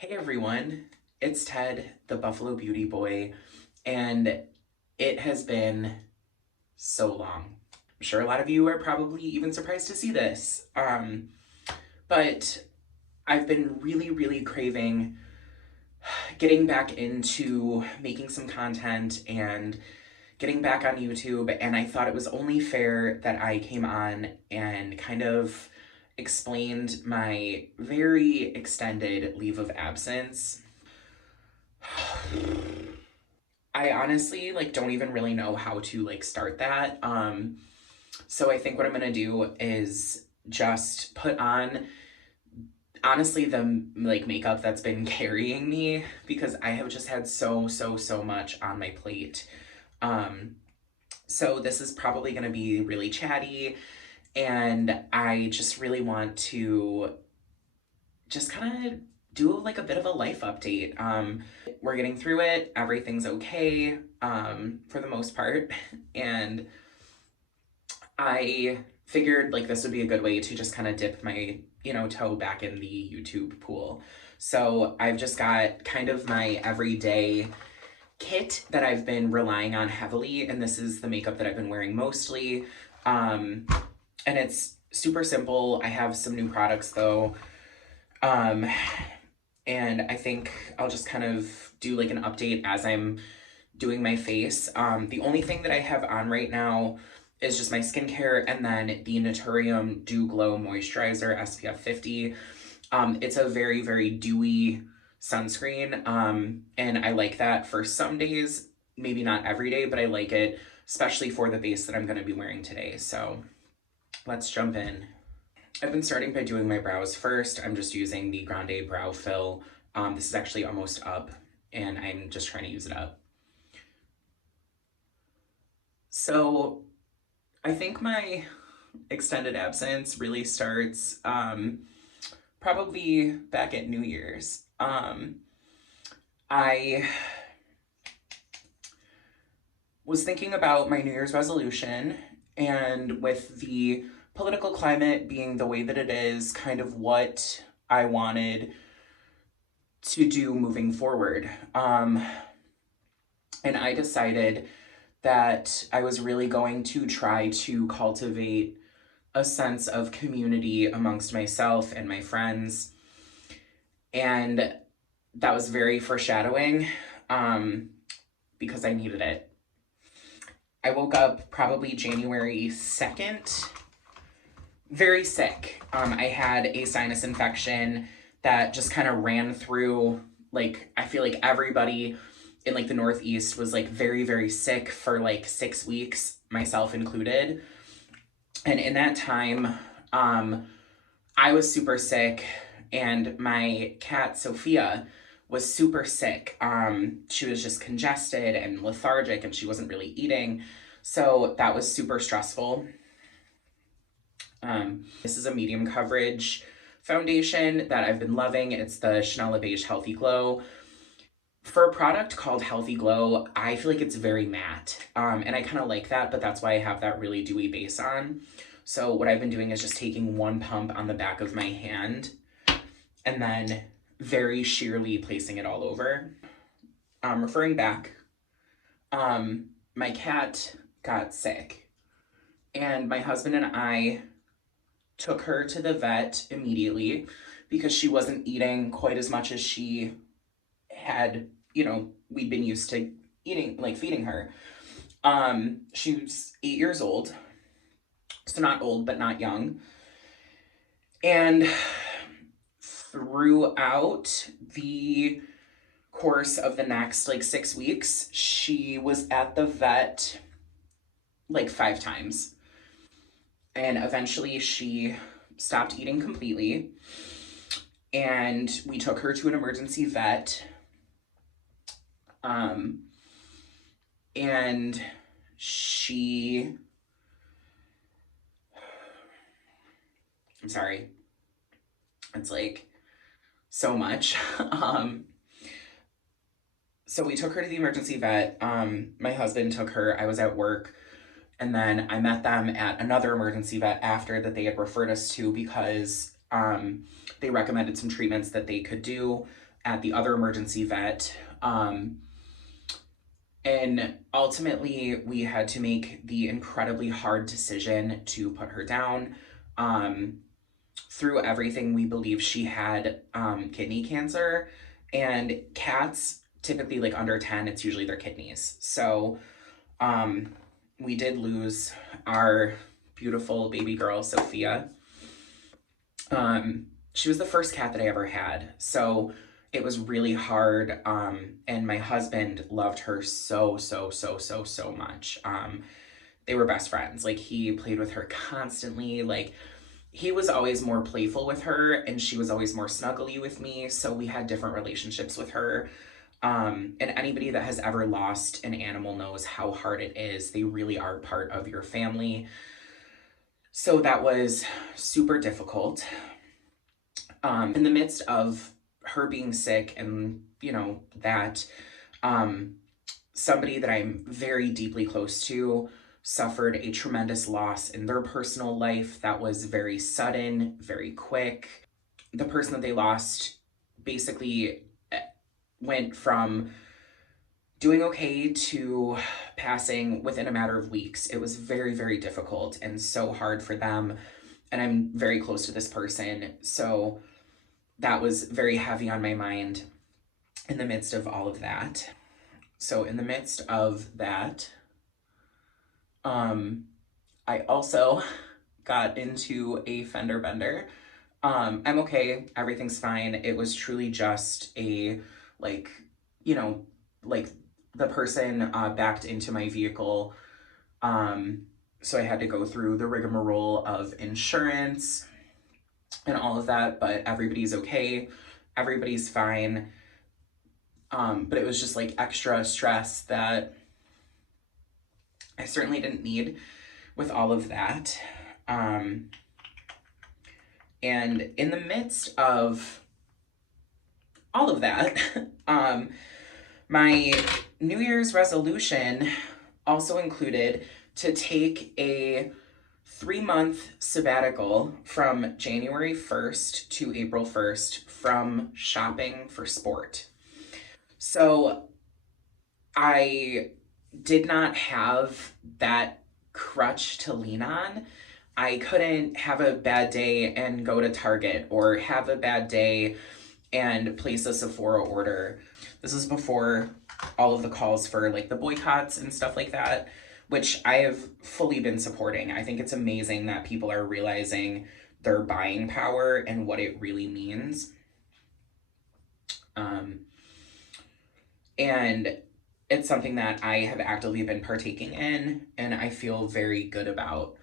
Hey everyone, it's Ted, the Buffalo Beauty Boy, and it has been so long. I'm sure a lot of you are probably even surprised to see this, but I've been really craving getting back into making some content and getting back on YouTube, and I thought it was only fair that I came on and kind of explained my very extended leave of absence. I honestly don't even really know how to start that. So I think what I'm gonna do is just put on honestly the makeup that's been carrying me because I have just had so much on my plate. Um, so this is probably gonna be really chatty, and I just really want to just kind of do a bit of a life update. We're getting through it. Everything's okay, for the most part. And I figured this would be a good way to just kind of dip my, toe back in the YouTube pool. So I've just got kind of my everyday kit that I've been relying on heavily, and this is the makeup that I've been wearing mostly. And it's super simple. I have some new products though. Um, and I think I'll just kind of do an update as I'm doing my face. The only thing that I have on right now is just my skincare and then the Naturium Dew Glow Moisturizer SPF 50. It's a very dewy sunscreen, and I like that for some days, maybe not every day, but I like it, especially for the base that I'm going to be wearing today. So let's jump in. I've been starting by doing my brows first. I'm just using the Grande Brow Fill. This is actually almost up, and I'm just trying to use it up. So I think my extended absence really starts probably back at New Year's. I was thinking about my New Year's resolution, and with the political climate being the way that it is, kind of what I wanted to do moving forward. And I decided that I was really going to try to cultivate a sense of community amongst myself and my friends. And that was very foreshadowing, because I needed it. I woke up probably January 2nd, very sick. I had a sinus infection that just kind of ran through, I feel like everybody in the Northeast was very sick for 6 weeks, myself included. And in that time, I was super sick, and my cat Sophia was super sick. She was just congested and lethargic, and she wasn't really eating. So that was super stressful. This is a medium coverage foundation that I've been loving. It's the Chanel Beige Healthy Glow. For a product called Healthy Glow, I feel like it's very matte, and I kind of like that, but that's why I have that really dewy base on. So what I've been doing is just taking one pump on the back of my hand and then very sheerly placing it all over. Referring back, my cat got sick, and my husband and I took her to the vet immediately because she wasn't eating quite as much as she had, we'd been used to eating, feeding her. She was 8 years old, so not old, but not young. And throughout the course of the next 6 weeks, she was at the vet 5 times. And eventually she stopped eating completely. And we took her to an emergency vet. And she, I'm sorry, it's so much. So we took her to the emergency vet. My husband took her, I was at work, and then I met them at another emergency vet after that they had referred us to because they recommended some treatments that they could do. at the other emergency vet. And ultimately, we had to make the incredibly hard decision to put her down. Through everything, we believe she had kidney cancer. And cats, typically like under 10, it's usually their kidneys. So we did lose our beautiful baby girl, Sophia. She was the first cat that I ever had. So it was really hard. And my husband loved her so, so, so, so, so much. They were best friends. Like, he played with her constantly. Like, he was always more playful with her, and she was always more snuggly with me. So we had different relationships with her. And anybody that has ever lost an animal knows how hard it is. They really are part of your family. So that was super difficult. In the midst of her being sick and, you know, that somebody that I'm very deeply close to suffered a tremendous loss in their personal life that was very sudden, very quick. The person that they lost basically went from doing okay to passing within a matter of weeks. It was very, very difficult and so hard for them. And I'm very close to this person. So that was very heavy on my mind in the midst of all of that. So in the midst of that, I also got into a fender bender. I'm okay. Everything's fine. It was truly just a, like, you know, like the person backed into my vehicle. So I had to go through the rigmarole of insurance and all of that, but everybody's okay. Everybody's fine. But it was just like extra stress that I certainly didn't need with all of that. And in the midst of all of that, my New Year's resolution also included to take a 3-month sabbatical from January 1st to April 1st from shopping for sport. So I did not have that crutch to lean on. I couldn't have a bad day and go to Target, or have a bad day and place a Sephora order. This is before all of the calls for like the boycotts and stuff like that, which I have fully been supporting. I think it's amazing that people are realizing their buying power and what it really means. And it's something that I have actively been partaking in, and I feel very good about.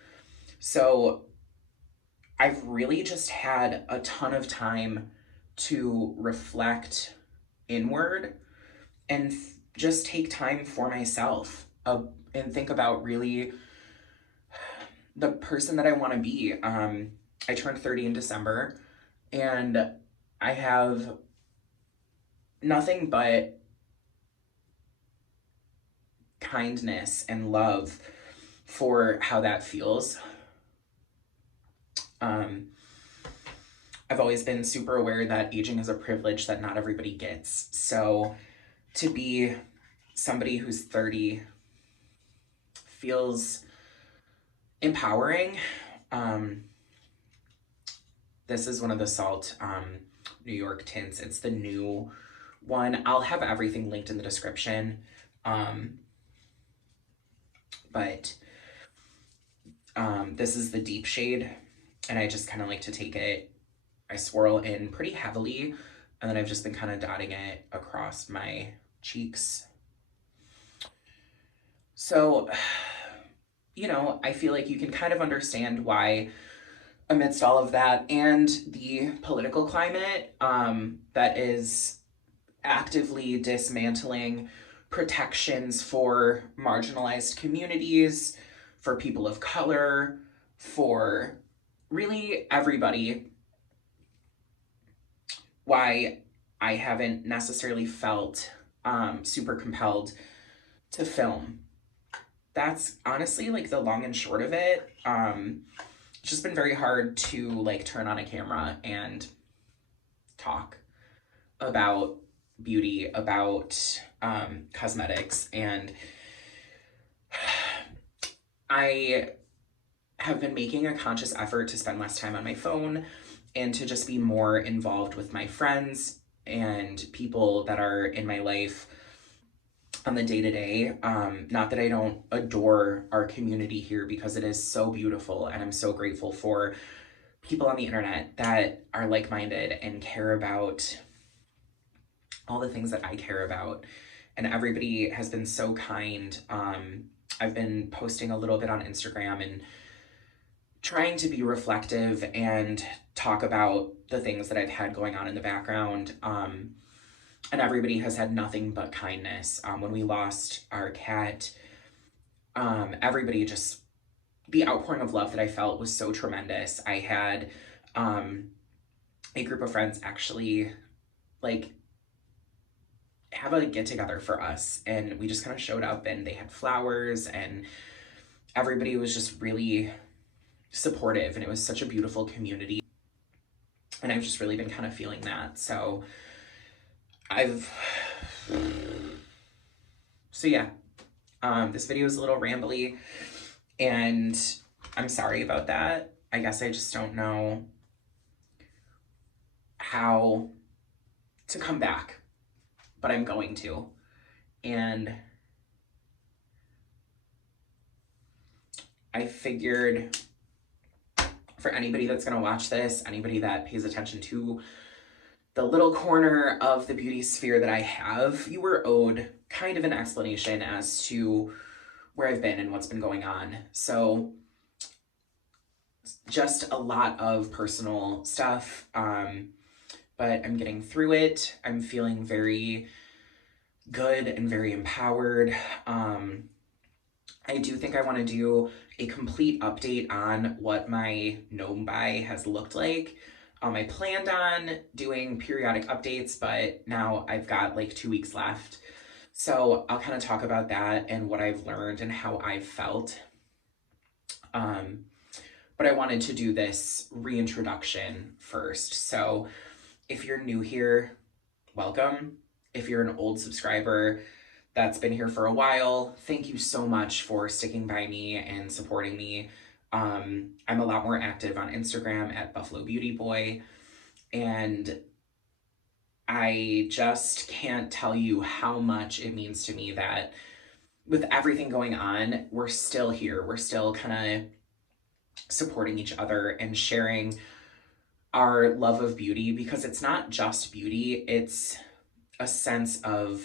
So I've really just had a ton of time to reflect inward and just take time for myself, and think about really the person that I want to be. I turned 30 in December, and I have nothing but kindness and love for how that feels. I've always been super aware that aging is a privilege that not everybody gets. So to be somebody who's 30 feels empowering. This is one of the Salt New York tints. It's the new one. I'll have everything linked in the description. But this is the deep shade, and I just kind of like to take it, I swirl in pretty heavily, and then I've just been kind of dotting it across my cheeks. So, you know, I feel like you can kind of understand why, amidst all of that and the political climate that is actively dismantling protections for marginalized communities, for people of color, for really everybody, why I haven't necessarily felt super compelled to film. That's honestly like the long and short of it. It's just been very hard to like turn on a camera and talk. about beauty, about cosmetics, and I have been making a conscious effort to spend less time on my phone and to just be more involved with my friends and people that are in my life on the day to day. Not that I don't adore our community here, because it is so beautiful, and I'm so grateful for people on the internet that are like minded and care about all the things that I care about. And everybody has been so kind. I've been posting a little bit on Instagram and trying to be reflective and talk about the things that I've had going on in the background. And everybody has had nothing but kindness. When we lost our cat, everybody just, the outpouring of love that I felt was so tremendous. I had a group of friends actually like have a get together for us, and we just kind of showed up, and they had flowers, and everybody was just really supportive, and it was such a beautiful community. And I've just really been kind of feeling that. So yeah, this video is a little rambly, and I'm sorry about that. I guess I just don't know how to come back, but I'm going to. And I figured, for anybody that's gonna watch this, anybody that pays attention to the little corner of the beauty sphere that I have, you were owed kind of an explanation as to where I've been and what's been going on. So just a lot of personal stuff, but I'm getting through it. I'm feeling very good and very empowered. I do think I want to do a complete update on what my gnome buy has looked like. I planned on doing periodic updates, but now I've got like 2 weeks left. So I'll kind of talk about that and what I've learned and how I've felt. But I wanted to do this reintroduction first. So if you're new here, welcome. If you're an old subscriber that's been here for a while, thank you so much for sticking by me and supporting me. I'm a lot more active on Instagram at BUFFALOBEAUTYBOY, and I just can't tell you how much it means to me that with everything going on, we're still here. We're still kind of supporting each other and sharing our love of beauty, because it's not just beauty, it's a sense of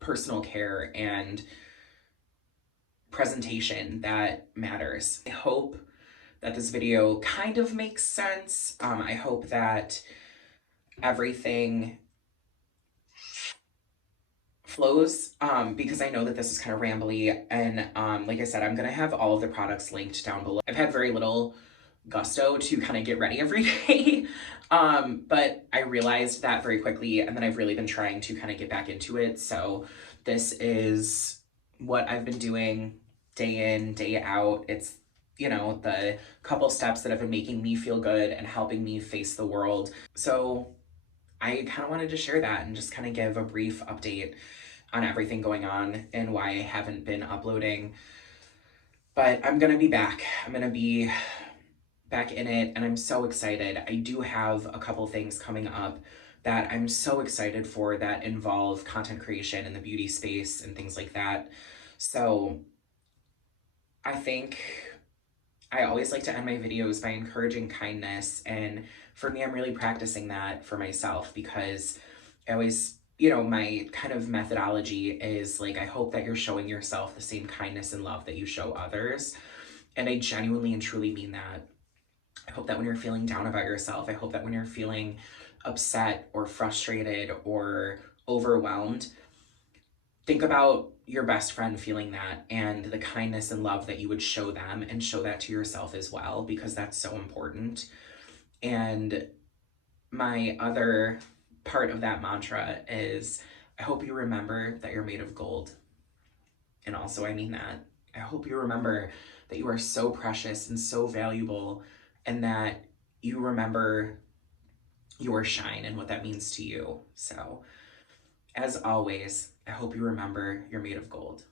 personal care and presentation that matters. I hope that this video kind of makes sense. I hope that everything flows, because I know that this is kind of rambly, and like I said, I'm gonna have all of the products linked down below. I've had very little gusto to kind of get ready every day, but I realized that very quickly, and then I've really been trying to kind of get back into it. So this is what I've been doing day in, day out. It's, you know, the couple steps that have been making me feel good and helping me face the world. So I kind of wanted to share that and just kind of give a brief update on everything going on and why I haven't been uploading. But I'm gonna be back. I'm gonna be back in it, and I'm so excited. I do have a couple things coming up that I'm so excited for that involve content creation in the beauty space and things like that. So I think I always like to end my videos by encouraging kindness, and for me, I'm really practicing that for myself, because I always, you know, my kind of methodology is like, I hope that you're showing yourself the same kindness and love that you show others. And I genuinely and truly mean that. I hope that when you're feeling down about yourself, I hope that when you're feeling upset or frustrated or overwhelmed, think about your best friend feeling that and the kindness and love that you would show them, and show that to yourself as well, because that's so important. And my other part of that mantra is, I hope you remember that you're made of gold. And also, I mean that. I hope you remember that you are so precious and so valuable, and that you remember your shine and what that means to you. So, as always, I hope you remember you're made of gold.